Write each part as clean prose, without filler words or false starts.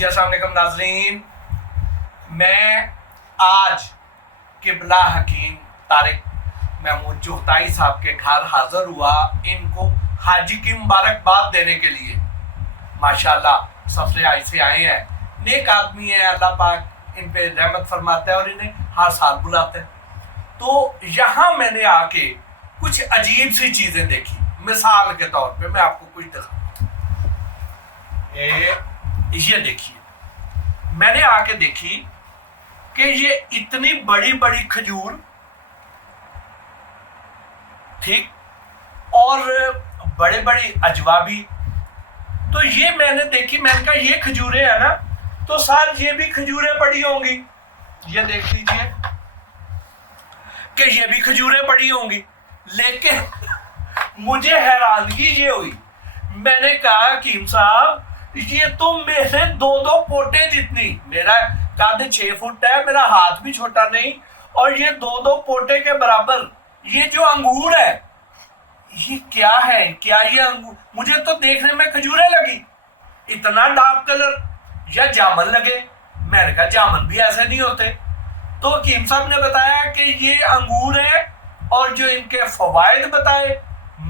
جی السلام علیکم ناظرین، میں آج قبلہ حکیم طارق محمود چغتائی صاحب کے گھر حاضر ہوا ان کو حج کی مبارکباد دینے کے لیے۔ ماشاءاللہ سفر حج سے آئے ہیں، نیک آدمی ہیں، اللہ پاک ان پہ رحمت فرماتا ہے اور انہیں ہر سال بلاتا ہے۔ تو یہاں میں نے آ کے کچھ عجیب سی چیزیں دیکھی۔ مثال کے طور پہ میں آپ کو کچھ دکھاؤں، یہ دیکھیے، میں نے آ کے دیکھی کہ یہ اتنی بڑی بڑی کھجور، ٹھیک، اور بڑے بڑی اجوا بھی۔ تو یہ میں نے دیکھی، میں نے کہا یہ کھجوریں ہیں نا، تو سر یہ بھی کھجوریں پڑی ہوں گی۔ یہ دیکھ لیجئے کہ یہ بھی کھجوریں پڑی ہوں گی، لیکن مجھے حیرانگی یہ ہوئی، میں نے کہا حکیم صاحب یہ تو میرے دو پوٹے جتنی، میرا قد 6 فٹ ہے، میرا ہاتھ بھی چھوٹا نہیں، اور یہ 2 پوٹے کے برابر یہ جو انگور ہے، یہ کیا ہے؟ کیا یہ انگور مجھے تو دیکھنے میں کھجوریں لگی، اتنا ڈارک کلر، یا جامن لگے؟ میں نے کہا جامن بھی ایسے نہیں ہوتے۔ تو حکیم صاحب نے بتایا کہ یہ انگور ہے، اور جو ان کے فوائد بتائے،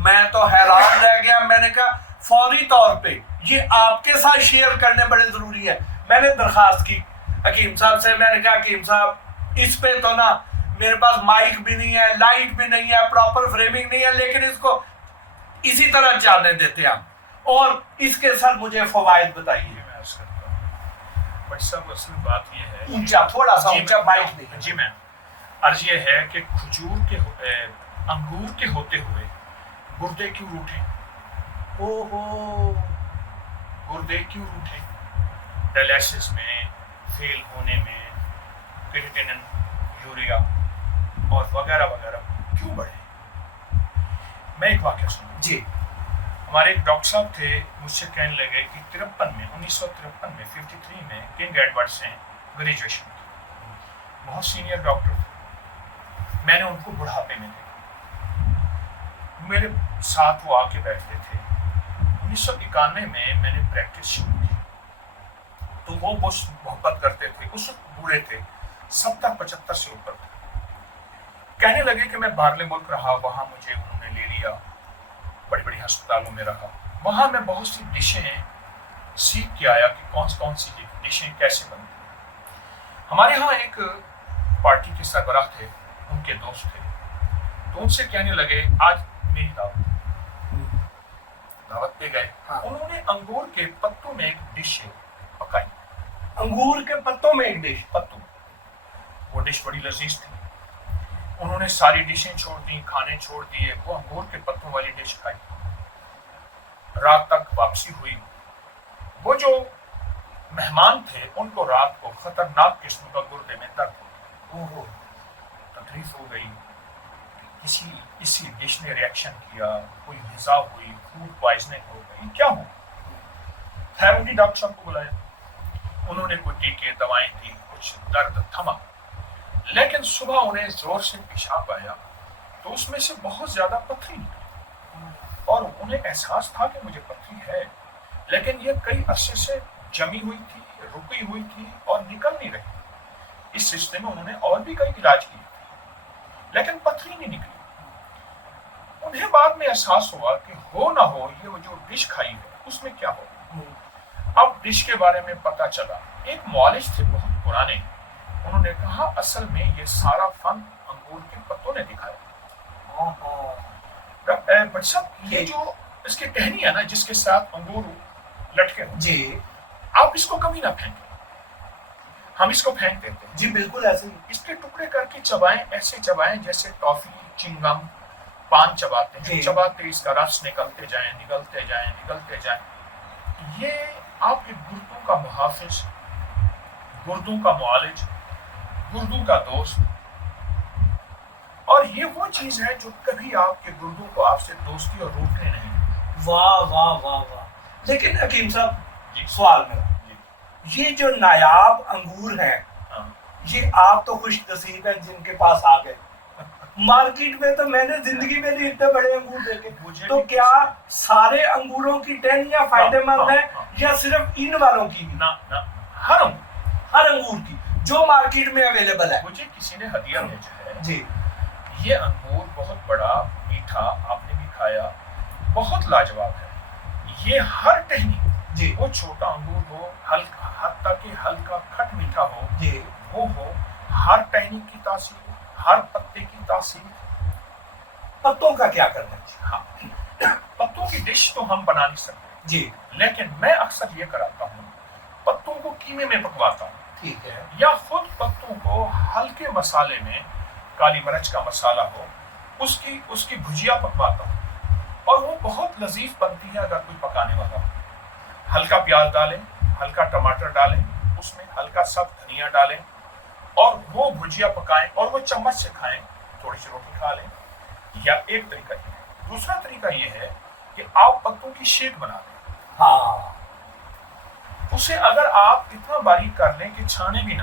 میں تو حیران رہ گیا۔ میں نے کہا فوری طور پہ یہ آپ کے ساتھ شیئر کرنے بڑے ضروری ہے۔ میں نے درخواست کی حکیم صاحب سے، میں نے کہا حکیم صاحب اس پہ تو نا میرے پاس مائک بھی نہیں ہے، لائٹ بھی نہیں ہے، پراپر فریمنگ نہیں ہے، لیکن اس کو اسی طرح چلنے دیتے ہیں، اور اس کے ساتھ مجھے فوائد بتائیے۔ بھائی صاحب اصل بات یہ ہے، اونچا تھوڑا سا اونچا مائک نہیں۔ جی میم، عرض یہ ہے کہ کھجور کے انگور کے ہوتے ہوئے گردے کیوں روٹھیں؟ گردے کیوں روٹھیں؟ ڈائلیسس میں، فیل ہونے میں، کریٹینن، یوریا اور وغیرہ وغیرہ کیوں بڑھے؟ میں ایک واقعہ سنوں جی۔ ہمارے ایک ڈاکٹر صاحب تھے، مجھ سے کہنے لگے کہ 1953 میں 53 میں کنگ ایڈورڈ سے گریجویشن کی، بہت سینئر ڈاکٹر تھے۔ میں نے ان کو بڑھاپے میں دیکھا، میرے ساتھ وہ آ کے بیٹھتے تھے۔ 1991 میں میں نے پریکٹس شروع کی، تو وہ بہت محبت کرتے تھے، اس وقت بوڑھے تھے، 70-75 سے اوپر تھے۔ کہنے لگے کہ میں باہرلے ملک رہا، وہاں مجھے انہوں نے لے لیا، بڑی بڑی ہسپتالوں میں رہا، وہاں میں بہت سی ڈشیں سیکھ کے آیا کہ کون سی ڈشیں کیسے بنتی ہیں۔ ہمارے ہاں ایک پارٹی کے سربراہ تھے، ان کے دوست تھے، تو ان سے کہنے لگے آج میری دعوت پہ گئے، انہوں نے انگور کے پتوں میں ایک ڈش پکائی۔ انگور کے پتوں میں ایک ڈش؟ پتوں، وہ ڈش بڑی لذیذ تھی۔ انہوں نے ساری ڈشیں چھوڑ دیں، کھانے چھوڑ دیے، وہ انگور کے پتوں والی ڈش کھائی۔ رات تک واپسی ہوئی، وہ جو مہمان تھے ان کو رات کو خطرناک قسم کا گردے میں درد ہو، تکلیف ہو گئی، کسی ڈش نے ریئیکشن کیا، کوئی غذا ہوئی، فوڈ پوائزننگ ہو گئی، کیا ہو؟ خیر انہیں ڈاکٹر صاحب کو بلایا، انہوں نے کوئی ٹیکے دوائیں دی، کچھ درد تھما، لیکن صبح انہیں زور سے پیشاب آیا تو اس میں سے بہت زیادہ پتھری نکلی، اور انہیں احساس تھا کہ مجھے پتھری ہے، لیکن یہ کئی عرصے سے جمی ہوئی تھی، رکی ہوئی تھی اور نکل نہیں رہی۔ اس سلسلے میں انہوں نے اور بھی کئی علاج کیے، لیکن پتھری نہیں نکلی۔ انہیں بعد میں احساس ہوا کہ ہو نہ ہو یہ جو ڈش کھائی ہے اس میں کیا ہو۔ اب ڈش کے بارے میں پتہ چلا، ایک معالج تھے بہت پرانے، انہوں نے کہا اصل میں یہ سارا فن انگور کے پتوں نے دکھایا۔ بٹ صاحب یہ جو اس کی ٹہنی ہے نا جس کے ساتھ انگور لٹکے ہو، جی، آپ اس کو کبھی نہ پھینکیں، ہم اس کو پھینک دیتے ہیں۔ جی بالکل ایسے ہی۔ اس کے ٹکڑے کر کے چبائیں، ایسے چبائیں جیسے ٹافی، چنگم، پان چباتے ہیں، چباتے اس کا رس نکلتے جائیں، نکلتے جائیں، نکلتے جائیں۔ یہ آپ کے گردوں کا محافظ، گردوں کا معالج، گردوں کا دوست، اور یہ وہ چیز ہے جو کبھی آپ کے گردوں کو آپ سے دوستی اور روکنے نہیں۔ واہ واہ واہ واہ۔ لیکن حکیم صاحب سوال میرا، یہ جو نایاب انگور ہیں، یہ آپ تو خوش نصیب ہیں جن کے پاس آ گئے۔ مارکیٹ میں تو میں نے زندگی میں نہیں اتنے بڑے انگور دیکھے، تو کیا سارے انگوروں کی ٹہنیاں فائدہ مند ہیں یا صرف ان والوں کی بھی؟ نہ ہر ہر انگور کی جو مارکیٹ میں اویلیبل ہے. مجھے کسی نے ہدیہ بھیجا ہے. جی یہ انگور بہت بڑا میٹھا، آپ نے بھی کھایا، بہت لاجواب ہے. یہ ہر ٹہنی، جی وہ چھوٹا انگور ہو، ہلکا حتیٰ کہ ہلکا کھٹ میٹھا ہو، جی وہ ہو، ہر ٹہنی کی تاثیر، ہر پتے کی تاثیر. پتوں کا کیا کرنا ہے؟ ہاں، پتوں کی ڈش تو ہم بنا نہیں سکتے، جی لیکن میں اکثر یہ کراتا ہوں، پتوں کو قیمے میں پکواتا ہوں، ٹھیک ہے. یا خود پتوں کو ہلکے مسالے میں، کالی مرچ کا مسالہ ہو، اس کی بھجیا پکواتا ہوں، اور وہ بہت لذیذ بنتی ہے اگر کوئی پکانے والا ہو. ہلکا پیاز ڈالیں، ہلکا ٹماٹر ڈالیں، اس میں ہلکا سب دھنیا ڈالیں، اور وہ بھجیا پکائیں اور وہ چمچ سے کھائیں، تھوڑی سی روٹی کھا لیں. یا ایک طریقہ یہ ہے. دوسرا طریقہ یہ ہے کہ آپ پتوں کی شیک بنا لیں. ہاں اسے اگر آپ اتنا باریک کر لیں کہ چھانے بھی نہ،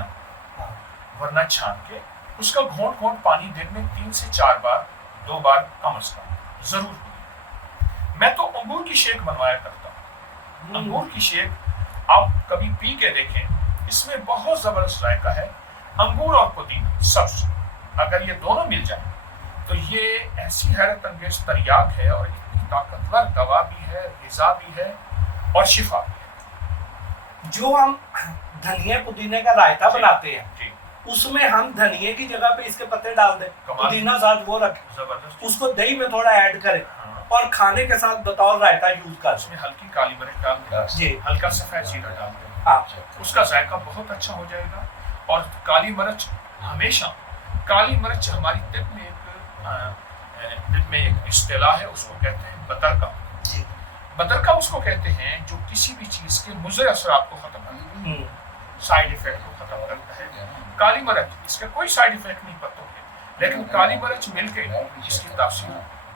ورنہ چھان کے اس کا گھونٹ گھونٹ پانی دن میں 3 سے 4 بار، 2 بار کم از کم ضرور پئیں. میں تو انگور کی شیک بنوایا کرتا ہوں. انگور کی شیک آپ کبھی پی کے دیکھیں، اس میں بہت زبردست ذائقہ ہے. انگور اور پودینہ سبز، اگر یہ دونوں مل جائیں تو یہ ایسی حیرت انگیز تریاک ہے، اور اتنی طاقتور دوا بھی ہے، غذا بھی ہے، اور شفا بھی ہے. جو ہم دھنیا پودینے کا رائتا بناتے ہیں، جی اس میں ہم دھنیے کی جگہ پہ اس کے پتے ڈال دیں، پودینہ ساتھ وہ رکھیں، زبردست. اس کو دہی میں تھوڑا ایڈ کریں اور کھانے کے ساتھ بطور رائتا یوز اس کریں. میں ہلکی کالی مرچ ڈال دیں، جی ہلکا سفید زیرہ ڈال دیں، ہاں اس کا ذائقہ بہت اچھا ہو جائے گا. اور کالی مرچ ہمیشہ، کالی مرچ ہماری طب میں ایک اصطلاح ہے، اس کو کہتے ہیں بترکا. جی بترکا اس کو کہتے ہیں جو کسی بھی چیز کے مضر اثرات کو ختم کرتا ہے، سائیڈ ایفیکٹ کو ختم کرتا ہے. کالی مرچ، اس کے کوئی سائیڈ ایفیکٹ نہیں پتوں کے، لیکن کالی مرچ مل کے اس کی تاثیر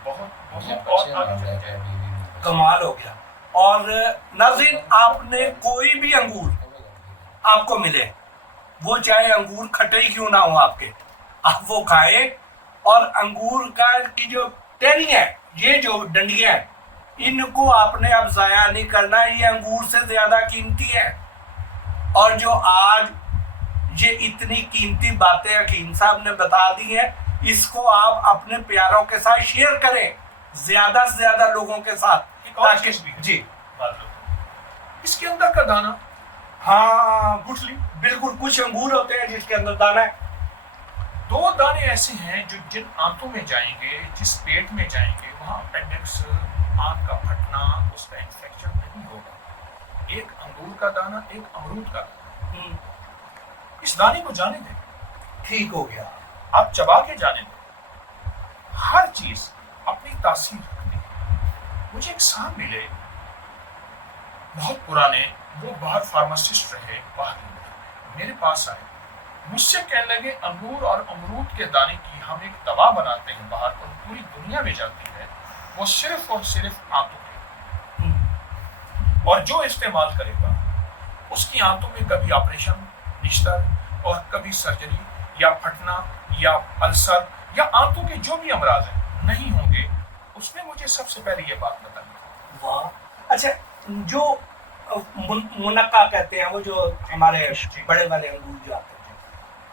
بہت بہت اور آگے چلی جائے گی. کمال ہو گیا. اور ناظرین، آپ نے کوئی بھی انگور آپ کو ملے، وہ چاہے انگور کھٹے ہی کیوں نہ ہو آپ کے، آپ وہ کھائیں. اور انگور کی جو ٹہنی ہے، یہ جو ڈنڈیاں ہیں، ان کو آپ نے اب ضائع نہیں کرنا. یہ انگور سے زیادہ قیمتی ہے. اور جو آج یہ اتنی قیمتی باتیں حکیم صاحب نے بتا دی ہیں، اس کو آپ اپنے پیاروں کے ساتھ شیئر کریں، زیادہ سے زیادہ لوگوں کے ساتھ. ایک اور چیز بھی ہے، جی اس کے اندر کا دانہ، ہاں گٹھلی، بالکل. کچھ انگور ہوتے ہیں جس کے اندر دانہ ہے. 2 دانے ایسے ہیں جو جن آنتوں میں جائیں گے، جس پیٹ میں جائیں گے، وہاں اپینڈکس، آنت کا پھٹنا، اس کا انفیکشن نہیں ہوگا. ایک انگور کا دانہ، ایک امرود کا دانہ. اس دانے کو جانے دیں، ٹھیک ہو گیا. آپ چبا کے جانے دیں. ہر چیز اپنی تاثیر رکھتی ہے. مجھے ایک صاحب ملے، بہت پرانے، وہ باہر فارماسسٹ رہے، باہر میرے پاس آئے، مجھ سے کہنے لگے انگور اور امرود کے دانے کی ہم ایک دوا بناتے ہیں باہر، اور پوری دنیا میں جاتی ہے، وہ صرف اور صرف آنتوں کے، اور جو استعمال کرے گا اس کی آنتوں میں کبھی آپریشن، نشتر، اور کبھی سرجری، یا پھٹنا، یا السر، یا آنتوں کے جو بھی امراض ہیں نہیں ہوں گے. اس نے مجھے سب سے پہلے یہ بات بتائی. واہ. اچھا، جو منقع کہتے ہیں، وہ جو ہمارے بڑے والے انگور جو آتے ہیں،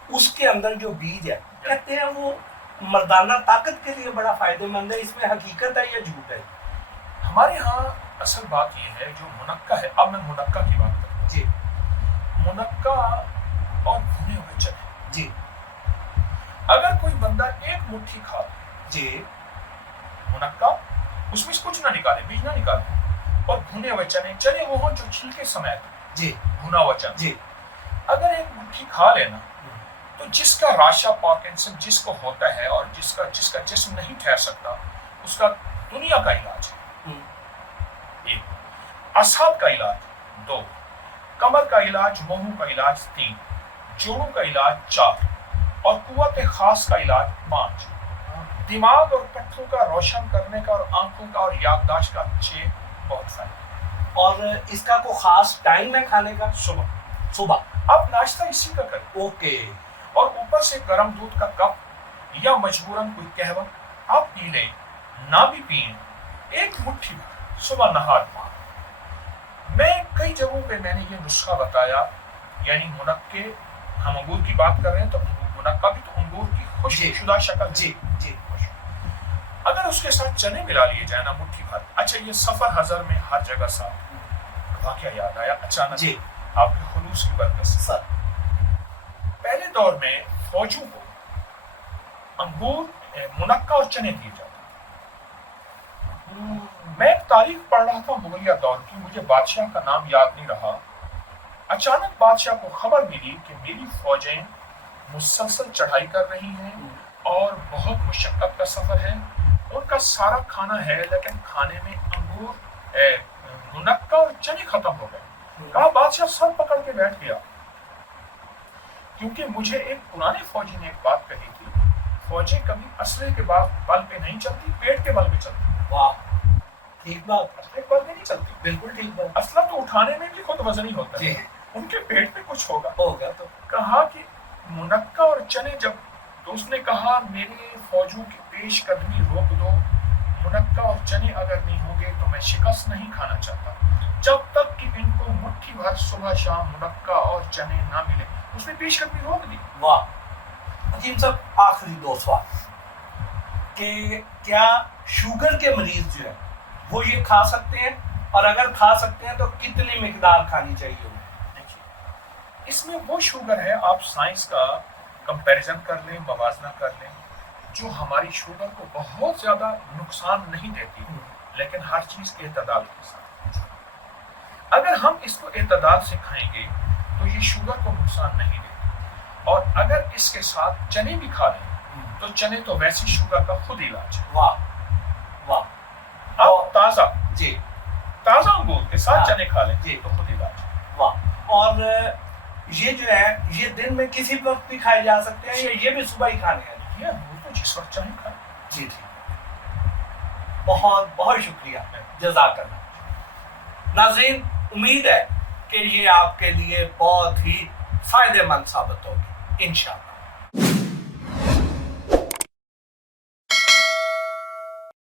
اس کے اندر جو بیج ہے، کہتے ہیں وہ مردانہ طاقت کے لیے بڑا فائدہ مند ہے. اس میں حقیقت ہے یا جھوٹ ہے؟ ہمارے ہاں اصل بات یہ ہے، جو منقع ہے، اب میں منقع کی بات کرتا ہوں. جی منقع اور بھنے ہوئے چنے، جی اگر کوئی بندہ ایک مٹھی کھا لے، جی منقع، اس میں سے کچھ نہ نکالے، بیج نہ نکالے، اور بھنے ہوئے چنے وہ ہوں جو چھلکے سمیت، جی بھنا ہوا چنا، جی اگر ایک مٹھی کھا لینا تو جس کا راشا پارکنسن جس کو ہوتا ہے، اور جس کا جسم نہیں ٹھہر سکتا، اس کا دنیا کا علاج ہے. 1 اعصاب کا علاج، 2 کمر کا علاج، منہ کا علاج، 3 جوڑوں کا علاج، 4 اور قوت خاص کا علاج، 5 دماغ اور پٹھوں کا روشن کرنے کا، اور آنکھوں کا اور یادداشت کا، 6 بہت فائدہ. اور اس کا کوئی خاص ٹائم ہے کھانے کا؟ صبح. اب ناشتہ اسی کا کریں، اوکے. اور اوپر سے گرم دودھ کا کپ یا مجبوراً کوئی قہوہ آپ پی لیں، نہ بھی پئیں، ایک مٹھی صبح نہار پان. میں کئی جگہوں پہ میں نے یہ نسخہ بتایا، یعنی منقع، ہم انگور کی بات کر رہے ہیں تو منقع بھی تو انگور کی خشک شدہ شکل ہے. جی جی. اگر اس کے ساتھ چنے ملا لیے جائے نا مٹھی بھر. اچھا یہ سفر حضر میں ہر جگہ ساتھ واقعہ یاد آیا اچانک جی. آپ کے خلوص کی برکت سے. سر پہلے دور میں فوجوں کو انگور، منقع اور چنے دیے جاتے. میں ایک تاریخ پڑھ رہا تھا مغلیہ دور کی، مجھے بادشاہ کا نام یاد نہیں رہا. اچانک بادشاہ کو خبر ملی کہ میری فوجیں مسلسل چڑھائی کر رہی ہیں اور بہت مشقت کا سفر ہے. ان کا سارا کھانا ہے لیکن کھانے میں انگور، منقع اور چنے ختم ہو گئے. کہا بادشاہ سر پکڑ کے بیٹھ گیا، کیونکہ مجھے ایک پرانے فوجی نے ایک بات کہی تھی، فوجیں کبھی اسلحے کے بل پہ نہیں چلتی، پیٹ کے بل پہ چلتی. واہ، ٹھیک بات. اسلحے کے بل پہ نہیں چلتی. بالکل ٹھیک بات. اسلحہ تو اٹھانے میں بھی خود وزنی ہوتا ہے، ان کے پیٹ میں کچھ ہوگا. تو کہا کہ منقع اور چنے جب، تو اس نے کہا میرے فوجوں کی پیش قدمی روک دو، منقع اور چنے اگر نہیں ہوں گے تو میں شکست نہیں کھانا چاہتا جب تک کہ ان کو مٹھی بھر صبح شام منقع اور چنے نہ ملے. اس نے پیش قدمی روک دی. واہ. حکیم صاحب آخری دو سوال کہ کیا شوگر کے مریض جو ہے وہ یہ کھا سکتے ہیں، اور اگر کھا سکتے ہیں تو کتنی مقدار کھانی چاہیے انہیں؟ اس میں وہ شوگر ہے، آپ سائنس کا کمپیریزن کر لیں، موازنہ کر لیں، جو ہماری شوگر کو بہت زیادہ نقصان نہیں دیتی، لیکن ہر چیز اعتدال کے ساتھ. اگر ہم اس کو اعتدال سے کھائیں گے تو یہ شوگر کو نقصان نہیں دیتی. اور اگر اس کے ساتھ چنے بھی کھا لیں تو چنے تو ویسی شوگر کا خود علاج ہے. واہ واہ. آپ تازہ جی تازہ انگور کے ساتھ چنے کھا لیں جی تو خود علاج ہے. واہ. اور یہ جو ہے یہ دن میں کسی وقت بھی کھائے جا سکتے ہیں یا یہ بھی صبح ہی کھانے ہیں؟ یہ انگور تو جس وقت چاہیں کھائیں. جی ٹھیک. بہت بہت شکریہ، جزاک اللہ. ناظرین، امید ہے کہ یہ آپ کے لیے بہت ہی فائدہ مند ثابت ہوگی انشاءاللہ.